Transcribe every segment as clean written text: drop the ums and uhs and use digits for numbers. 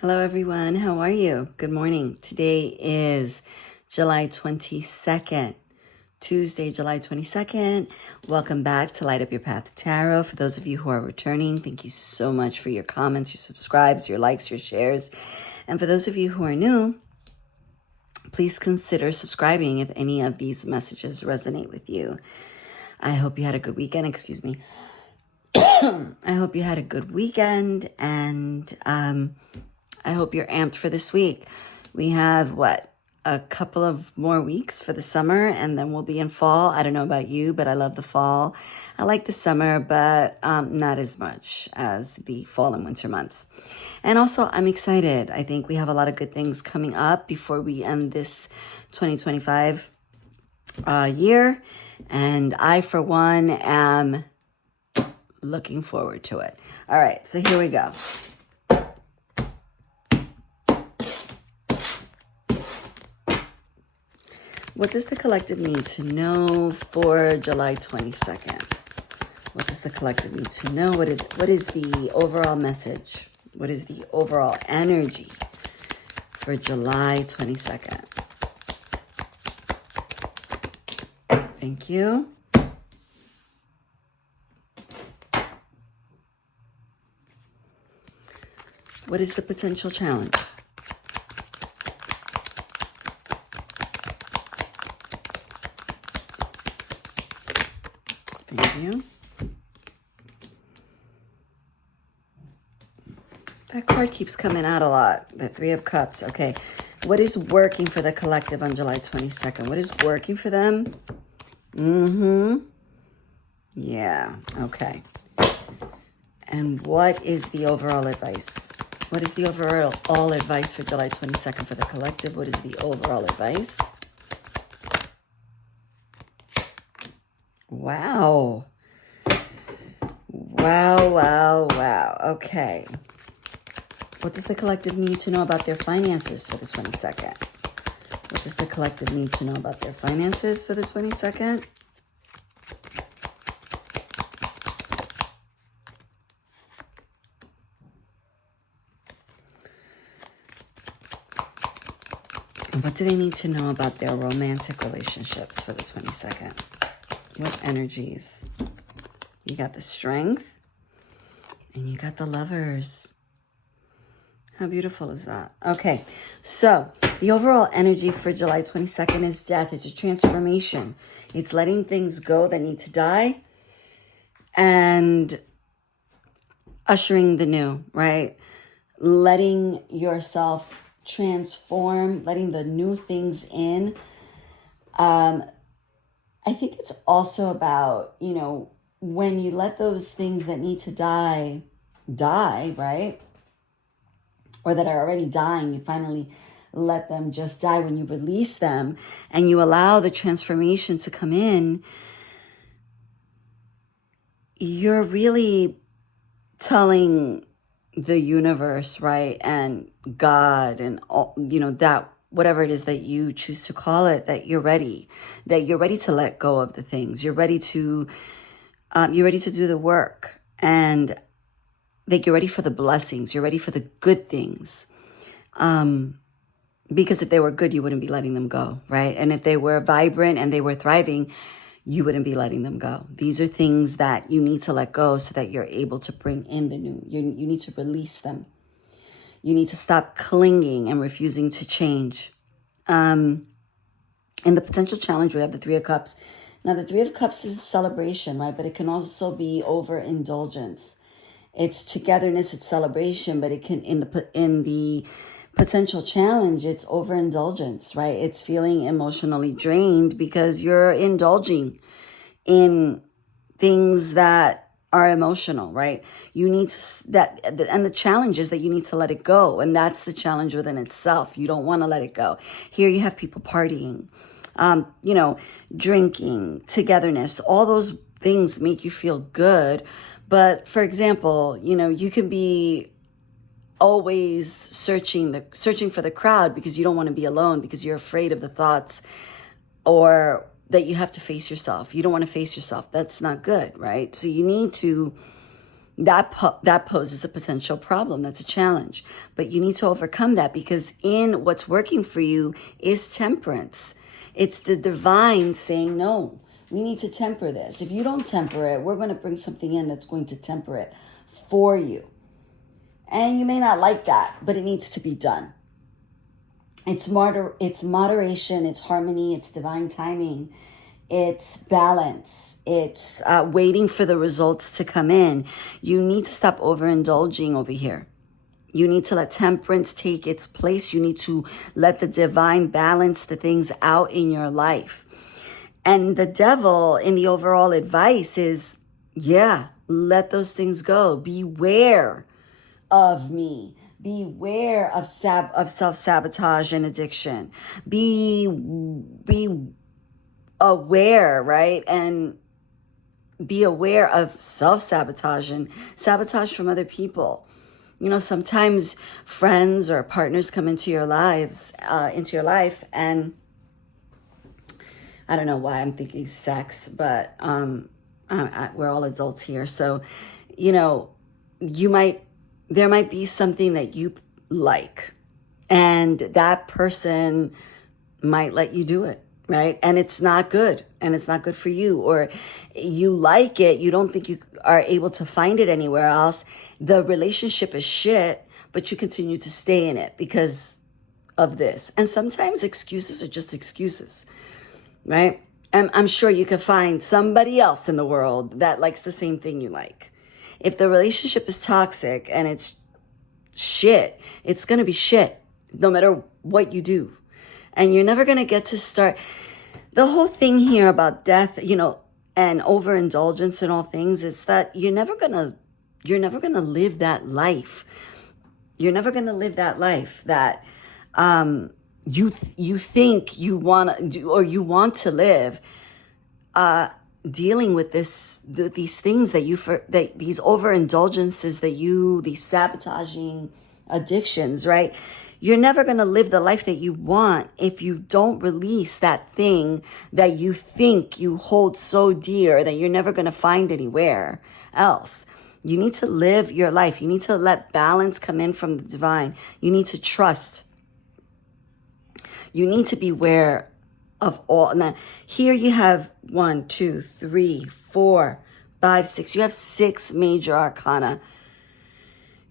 Hello, everyone. How are you? Good morning. Today is July 22nd, Tuesday, July 22nd. Welcome back to Light Up Your Path Tarot. For those of you who are returning, thank you so much for your comments, your subscribes, your likes, your shares. And for those of you who are new, please consider subscribing if any of these messages resonate with you. I hope you had a good weekend. Excuse me. I hope you had a good weekend, and I hope you're amped for this week. We have, a couple of more weeks for the summer, and then we'll be in fall. I don't know about you, but I love the fall. I like the summer, but not as much as the fall and winter months. And also, I'm excited. I think we have a lot of good things coming up before we end this 2025 year. And I, for one, am looking forward to it. All right, so here we go. What does the collective need to know for July 22nd? What does the collective need to know? What is the overall message? What is the overall energy for July 22nd? Thank you. What is the potential challenge? Thank you. That card keeps coming out a lot. The Three of Cups. Okay. What is working for the collective on July 22nd? What is working for them? Yeah. Okay. And what is the overall advice? What is the overall advice for July 22nd for the collective? What is the overall advice? Wow. Wow. Okay. What does the collective need to know about their finances for the 22nd? What does the collective need to know about their finances for the 22nd? And what do they need to know about their romantic relationships for the 22nd? What energies? You got the Strength and you got the Lovers. How beautiful is that? Okay, so the overall energy for July 22nd is death. It's a transformation. It's letting things go that need to die and ushering the new, right? Letting yourself transform, letting the new things in. I think it's also about, when you let those things that need to die, right? Or that are already dying, you finally let them just die. When you release them and you allow the transformation to come in, you're really telling the universe, right? And God and all, that whatever it is that you choose to call it, that you're ready to let go of the things. You're ready to do the work, and that you're ready for the blessings. You're ready for the good things. Because if they were good, you wouldn't be letting them go, right? And if they were vibrant and they were thriving, you wouldn't be letting them go. These are things that you need to let go so that you're able to bring in the new. You need to release them. You need to stop clinging and refusing to change. In the potential challenge, we have the Three of Cups. Now, the Three of Cups is a celebration, right? But it can also be overindulgence. It's togetherness, it's celebration, but it can, in the potential challenge, it's overindulgence, right? It's feeling emotionally drained because you're indulging in things that are emotional, right? You need to, and the challenge is that you need to let it go. And that's the challenge within itself. You don't want to let it go. Here you have people partying, drinking, togetherness, all those things make you feel good. But for example, you can be always searching for the crowd because you don't want to be alone, because you're afraid of the thoughts or that you have to face yourself. You don't want to face yourself. That's not good, right? So you need to that poses a potential problem. That's a challenge. But you need to overcome that, because in what's working for you is temperance. It's the divine saying, no, we need to temper this. If you don't temper it, we're going to bring something in that's going to temper it for you. And you may not like that, but it needs to be done. It's moderation, it's harmony, it's divine timing, it's balance, it's waiting for the results to come in. You need to stop overindulging over here. You need to let temperance take its place. You need to let the divine balance the things out in your life. And the devil in the overall advice is, let those things go. Beware of me. Beware of self-sabotage and addiction. Be aware, right? And be aware of self-sabotage and sabotage from other people. You know, sometimes friends or partners come into your life, and I don't know why I'm thinking sex, but we're all adults here. So, you know, there might be something that you like, and that person might let you do it, right? And it's not good, and it's not good for you, or you like it, you don't think you are able to find it anywhere else. The relationship is shit, but you continue to stay in it because of this. And sometimes excuses are just excuses, right? And I'm sure you could find somebody else in the world that likes the same thing you like. If the relationship is toxic and it's shit, it's going to be shit no matter what you do. And you're never going to get to start. The whole thing here about death, you know, and overindulgence and all things, it's that you're never going to live that life. You're never going to live that life that you think you want to, or you want to live, dealing with these things that these overindulgences these sabotaging addictions, right? You're never going to live the life that you want if you don't release that thing that you think you hold so dear that you're never going to find anywhere else. You need to live your life. You need to let balance come in from the divine. You need to trust. You need to be aware of all. Now, here you have 1, 2, 3, 4, 5, 6. You have 6 major arcana.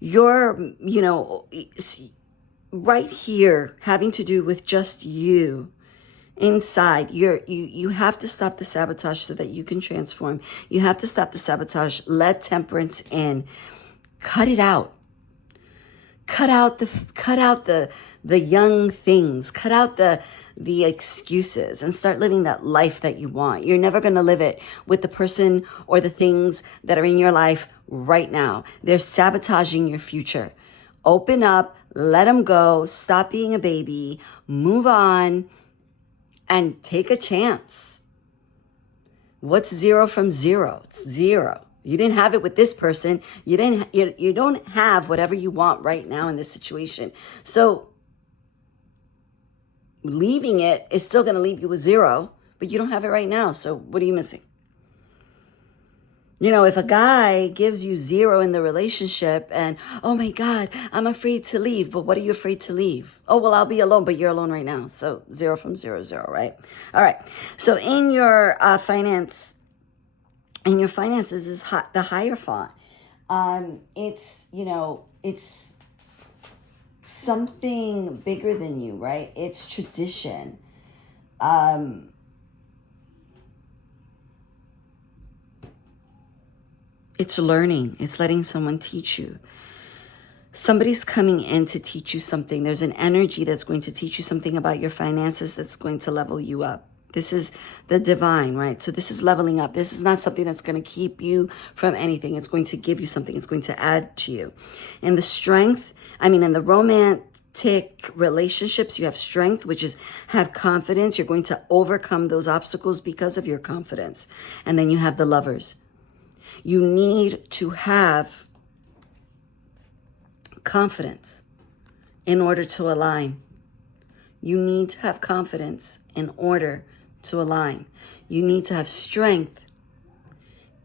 You're, right here having to do with just you. Inside, you have to stop the sabotage so that you can transform. You have to stop the sabotage. Let temperance in. Cut it out. Cut out the young things. Cut out the excuses and start living that life that you want. You're never going to live it with the person or the things that are in your life right now. They're sabotaging your future. Open up, let them go, stop being a baby, move on, and take a chance. What's 0 from 0? It's 0. You didn't have it with this person. You don't have whatever you want right now in this situation. So leaving it is still going to leave you with 0, but you don't have it right now. So what are you missing? You know, if a guy gives you 0 in the relationship and, oh my God, I'm afraid to leave. But what are you afraid to leave? Oh, well, I'll be alone, but you're alone right now. So 0 from 0, 0, right? All right. So in your finances is the Hierophant. It's something bigger than you, right? It's tradition. It's learning. It's letting someone teach you. Somebody's coming in to teach you something. There's an energy that's going to teach you something about your finances that's going to level you up. This is the divine, right? So this is leveling up. This is not something that's going to keep you from anything. It's going to give you something. It's going to add to you. In the romantic relationships, you have strength, which is have confidence. You're going to overcome those obstacles because of your confidence. And then you have the lovers. You need to have confidence in order to align. You need to have confidence in order to align. You need to have strength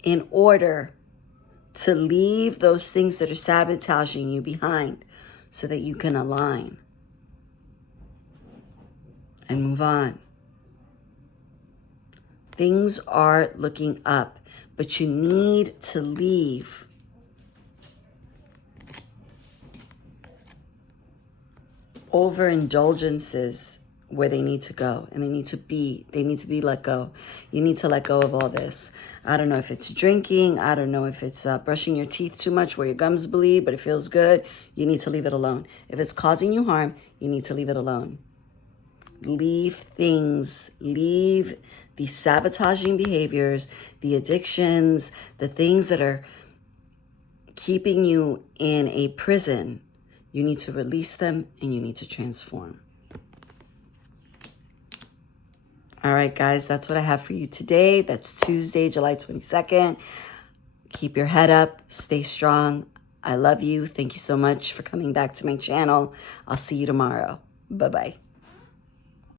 in order to leave those things that are sabotaging you behind so that you can align and move on. Things are looking up, but you need to leave overindulgences where they need to go, and they need to be let go. You need to let go of all this. I don't know if it's drinking. I don't know if it's brushing your teeth too much where your gums bleed, but it feels good. You need to leave it alone. If it's causing you harm, you need to leave it alone. Leave things, leave the sabotaging behaviors, the addictions, the things that are keeping you in a prison. You need to release them and you need to transform. All right, guys, that's what I have for you today. That's Tuesday, July 22nd. Keep your head up. Stay strong. I love you. Thank you so much for coming back to my channel. I'll see you tomorrow. Bye-bye.